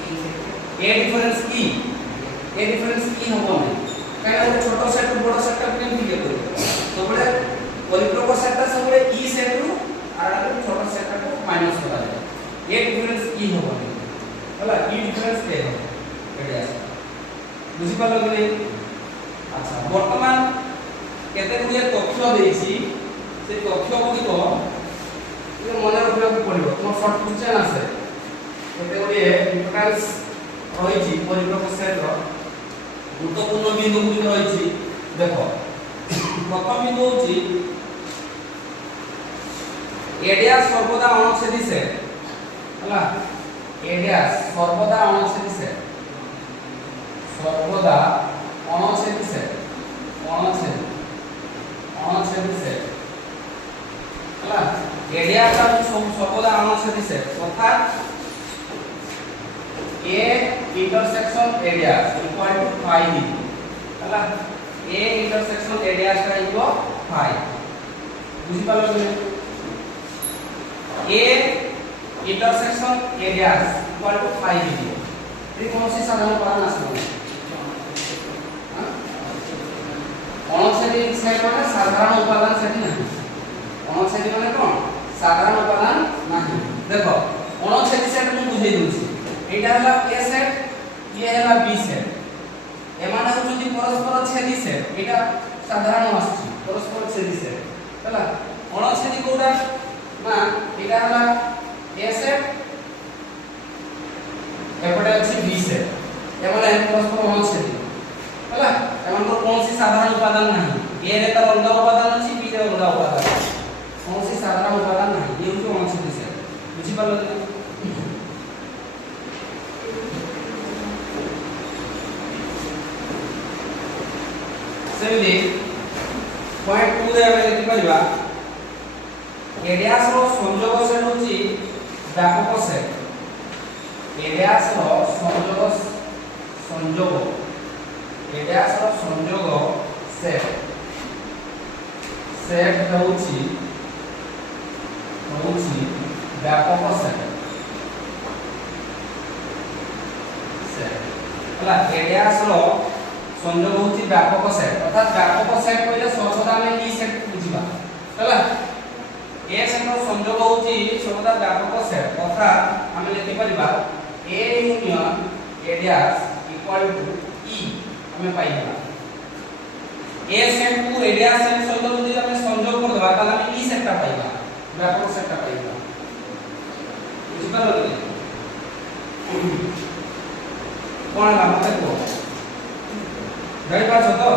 ए डिफरेंस की हबो नै काहे ना छोटो सेट बड़ सेट का केमति के करू तो बड़े परिप्रक सेट ता सब ई सेट रु आर छोटो सेट को माइनस करा दे ए डिफरेंस की हबो नै हला ई डिफरेंस के हो केडिया बुझी पालो कि नै अच्छा वर्तमान केते गुडिया तथ्य देइछि से तथ्य गुडी को ये मन रखिया पड़िबो तुम शॉर्ट क्वेश्चन आसे केते गुडिया इम्पोर्टेंस रहिछि परिप्रक सेट रो गुरुत्वपूर्ण बिंदु गुडी रहिछि देखो प्रथम बिंदु होछि एडिया सर्वदा अणुच्छेदी सेट हला एडिया सर्वदा अणुच्छेदी सेट सर्वदा अणुच्छेदी सेट अणुच्छेदी सेट हला एडिया का सर्वदा अणुच्छेदी सेट अर्थात A intersection area equal to phi b हला A intersection area का इक्वल phi बुझी पालो कि A intersection areas equal to phi b ये कौन सी साधारण उपादान आसलो हां अणुच्छेदी सेट माने साधारण उपादान सेट नहीं अणुच्छेदी माने कोन साधारण उपादान नहीं देखो अणुच्छेदी सेट मु बुझेई दूची एटा हला ए सेट ये हला बी सेट एमाने होचि परस्पर छेदी सेट एटा साधारण आछि परस्पर छेदी सेट हला अणुच्छेदी कोडा ना एटा हला ए सेट एपटे अछि बी सेट एमाने परस्पर अणुच्छेदी हला एमान को कोनसी साधारण उपादान नाही ए रे तर अलगा उपादान अछि बी रे अलगा उपादान कोनसी साधारण उपादान नाही ये होचि अणुच्छेदी सेट बुझि पालो सेमली पॉइंट 2 रे हम लिखि परिबा एरियास रो संयोग सेट होची व्यापक सेट एरियास रो संयोग एरियास रो संयोग सेट होची व्यापक सेट हला एरियास रो संयोग होची व्यापक सेट अर्थात व्यापक सेट कहले सर्वदा में ई सेट बुझिबा हला ए सेट रो संयोग होची सर्वदा व्यापक सेट अर्थात हम लिखि परिबा ए यूनियन एरियास इक्वल टू ई हमें पाइबा ए सेट को एरिया सेट सहित यदि हम संयोग कर दबा ताला हम ई सेट ता पाइबा व्यापक सेट ता पाइबा बुझिबा कोन ला मते को गई बात हो तो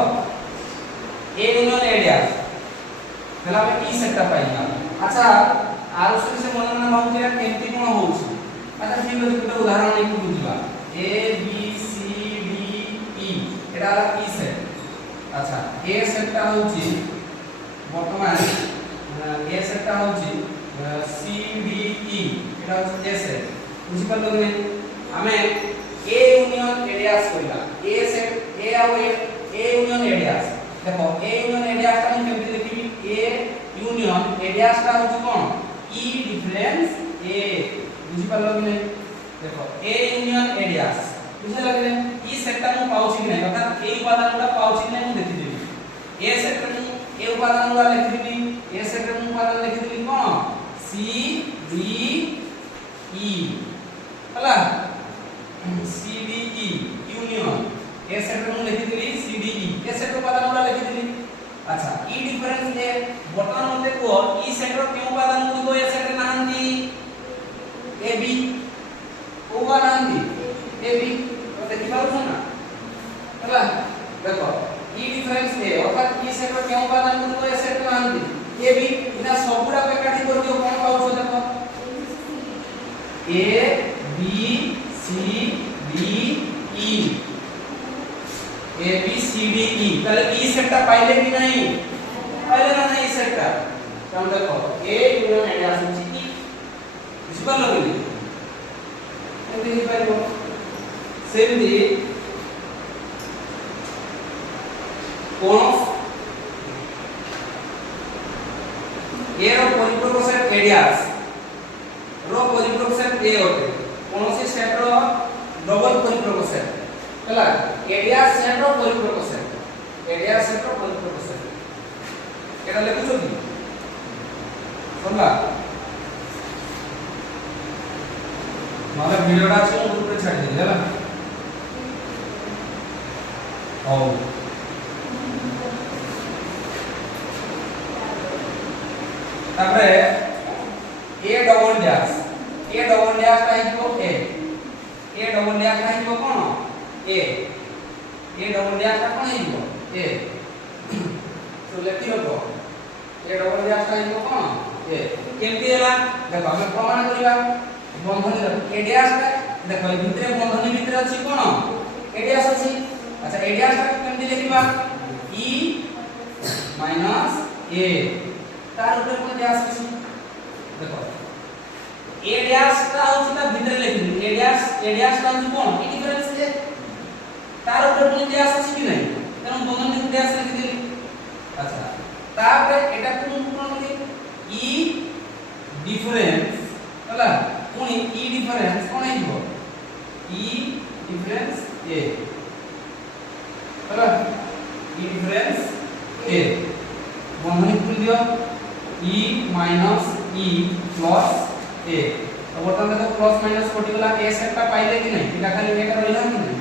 ए यूनियन एरियास तला में ई सेट पाइला अच्छा आर से मन ना भाउ जे केमती कोन होउछ अच्छा ठीक है एक उदाहरण नहीं बुझिबा ए बी सी डी ई एटा ई सेट अच्छा ए सेट ता होउची वर्तमान ए सेट ता होउची सी डी ई एटा होउची ए सेट बुझि पालो कि हमें ए यूनियन एरियास कइला ए सेट ए और ए यूनियन एरियास देखो ए यूनियन एरियास का हम केमति देखिबी ए यूनियन एरियास का होची कोन ई डिफरेंस ए बुझि पालो कि नहीं देखो ए यूनियन एरियास बुझे लगले ई सेट ता हम पाउची कि नहीं अर्थात ए उपादान का पाउची नहीं हम देखि देबी ए सेट में ए उपादान का लिखि देबी ए सेट में उपादान लिखि देबी कोन सी डी ई हला C D E union A set में लिखि देली सी डी ई ए सेट उपादान वाला लिखि देली अच्छा ई डिफरेंस ए वर्तमान मते को ई सेट रो के उपादान को ए सेट नाहंती ए बी ओवा नाहंती ए बी तो देखि पाउछ ना हला देखो ई डिफरेंस ए अर्थात ई सेट रो के उपादान को ए सेट नाहंती ए बी इना सबुडा पे काटी कर दियो कोन पाउछ देखो A B C D E A B C D E তাহলে ই সেটটা পাইলে কি নাই পাইলে না এই সেটটা তাহলে দেখো এ ইউনিয়ন এ আসছে ই বুঝিপারল কি এমনি হই পাইব সেমনি কোন এর পরিপূরক সেট এরিয়াস रो परिपूरक सेट ए होते कोनोसी सेट रो डबल परिपूरक सेट हला एरिया सेट रो परिपूरक सेट एरिया सेट रो परिपूरक सेट एटा लिखुछ कि समझला माने वीडियोटा से ग्रुप रे छाडी दे हला ओ तापरे ए डबल डैश का इक्वल ए डबल डैश का equal cone A double dash का कोन इक्वल ए तो लेखि रखो ए डबल डैश का इक्वल कोन ए केमती हला देखो हम प्रमाण करिया बंधनी ए डैश का देखो भितरे बंधनी भितरे अछि कोन ए डैश अछि अच्छा ए डैश का केमती लिखिबा ई माइनस ए तार ऊपर कोन डैश अछि देखो ए डैश का होछि ता भितरे लिखिबी ए डैश का होछि कोन ई डिफरेंस जे तार ऊपर कोन डैश अछि कि नै तनु बंधन में डैश लिखि देली अच्छा तापर एटा कोन लिखि ई डिफरेंस हला कोन ई डिफरेंस कोन आइबो ई डिफरेंस ए हला ई डिफरेंस ए बंधन खुल दियो ई माइनस ई प्लस ए तो बर्तमान देखो प्लस माइनस कोटी वाला ए सेटटा पाइले कि नहीं एटा खाली एटा रहिला कि नहीं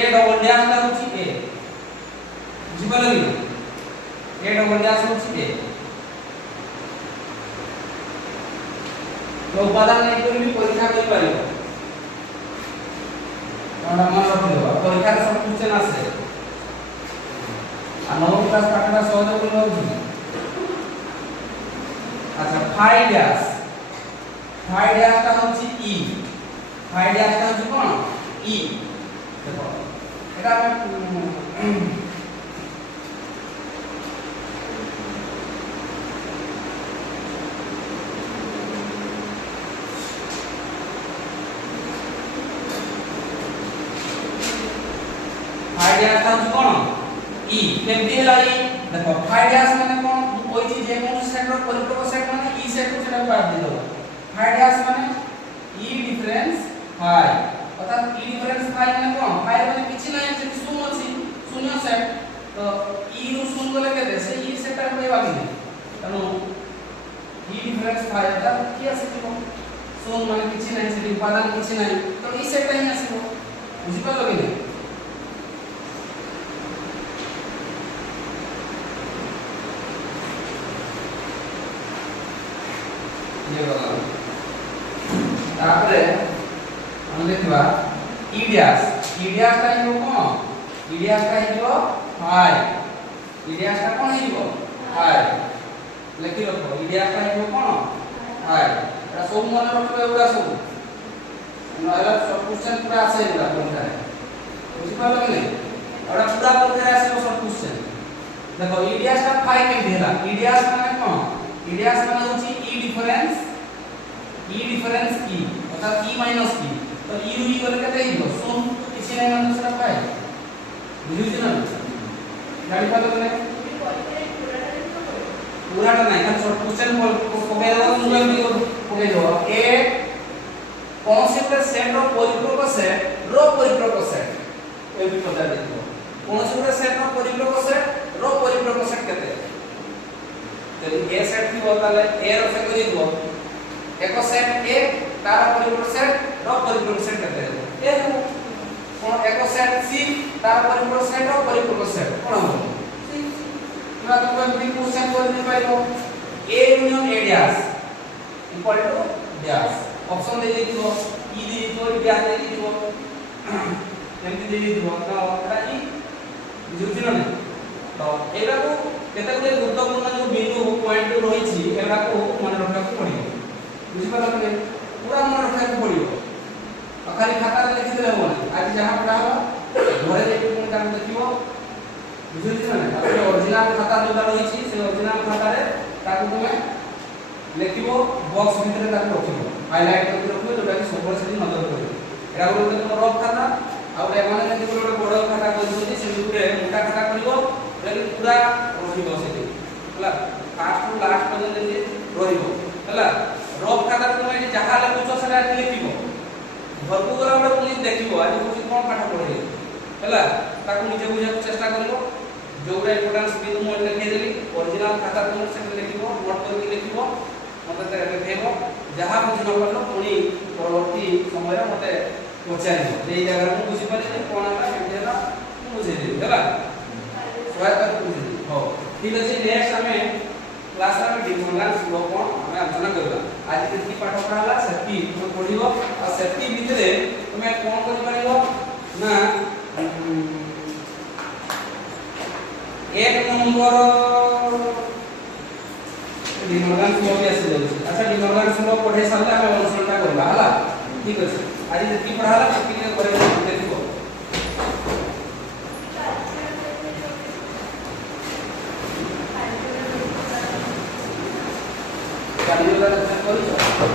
ए डबल डैश ला होची ए बुझिबा लागि ए डबल डैश होची ए तो उपादान नहीं करी भी परीक्षा करि पारिबो हमरा मन रखिबो परीक्षा रे सब क्वेश्चन आसे आ 9 क्लास पाठना सहज करबो बुझी अच्छा फाइ डैश का होची ई फाइ डैश का होची कोन ई देखो एटा फाइ डैश का होची कोन ई केमती हला ई देखो फाइ डैश माने कोन कोई चीज जे कोन सेट रो परिपूरक सेट माने ई सेट को सेट काट दिलो फाइ डैश माने ई डिफरेंस फाइ अर्थात ई डिफरेंस फाइ माने कोन फाइ माने किछि नै जे शून्य अछि शून्य सेट तो ई रु शून्य गले केते से ई सेट रे पाइबा कि तनो ई डिफरेंस फाइ अर्थात की आसीबो शून्य माने किछि नै से उपादान किछि नै तो ई सेट ही आसीबो बुझि पालो कि नै ये वाला तापरे हम लिखबा ई डैश का इहो कोन ई डैश का इहो फाइ ई डैश का कोन इहो फाइ लिखि रखो ई डैश का इहो कोन फाइ एटा सब मन रखबे एटा सब नहला सब क्वेश्चन पूरा आसे एटा परीक्षा रे बुझि पालो कि नै एटा पूरा परीक्षा रे आसे सब क्वेश्चन देखो ई डैश का फाइ के देला ई डैश माने कोन ई डैश माने होची ई डिफरेंस ई अर्थात ई माइनस ई तो ई रु ई गले केते हिबो सुन किछि नै मतलब सेटा पाए बुझिछ ना गाडी पालो ने पूराटा नै खाली शॉर्ट क्वेश्चन पके दो मुझे भी पके दो ए कॉन्सेप्ट सेट रो परिपूरक सेट ए भी पता देखो कॉन्सेप्ट सेट रो परिपूरक सेट केते यदि ए सेट थी बताले ए रो से करि दो एक सेट ए तारा परिपूरक सेट रो परिपूरक सेट केते ए हो कोन एक सेट सी तारा परिपूरक सेट रो परिपूरक सेट कोन हो सी ना तो कोई भी क्वेश्चन कर नहीं पाइबो A union A dash equal to dash option दे दिबो ई दे दिबो डैश दे दिबो एमती दे दिबो तो एटा ई बुझुछि ना तो एटा को केते गुटे गुरुत्वपूर्ण जो बिंदु पॉइंट रही छी एटा को मन रखा को पड़िबो बुझी पाला कि पूरा मन रखा के पड़ियो खाली खाता रे लिखि देले होनी आज जहां पढ़ा हवा घरे जे कोन काम देखियो बुझि छी ना अपने ओरिजिनल खाता जोटा रही छी से ओरिजिनल खाता रे ताकू तुमे लिखिबो बॉक्स भितरे ताकू रखिबो हाईलाइट करके रखिबो जोटा कि सब से नजर पड़ियो एरा बोलते तुम रफ खाता और एमाने जे गोटे बड़ खाता कहउछी से गुटे मोटा खाता करिवो लेकिन पूरा रहिबो सेठी हला फास्ट टू लास्ट पर्यंत जे रहिबो हला रफ खाता तुमे जहा लिखुछो सेटा लिखिबो घरको गला बडे पुलिस देखिबो आज कुछ कोन पाठ पढे हला ताकू निजे बुझा चेष्टा करिवो जोरा इंपोर्टेंस भी तुम लिखि देली ओरिजिनल खाता तुम से लिखिबो नोट करके लिखिबो मते लिखेबो जहा बुझ न पड़लो पुनी परवर्ती समय मते पचारिबो एई जगह मु बुझि पाले कोन आला केते हला बुझि देबी हला सहायता बुझि देबी हो ठीक अछि नेक्स्ट हमें क्लास में डिमोलांस लो कोन हमें आलोचना करबा आज केती पाठ पढाला सेती तुम पढिबो आ सेती भितरे तुमे कोन करि पारिबो ना एक नंबर डिमोलांस लो भी आसी जाउछ अच्छा डिमोलांस लो पढे सारला हमें अनुसरणटा करबा हला ठीक अछि आज केती पढाला केती के करे देखिबो कार्डियोला करिছো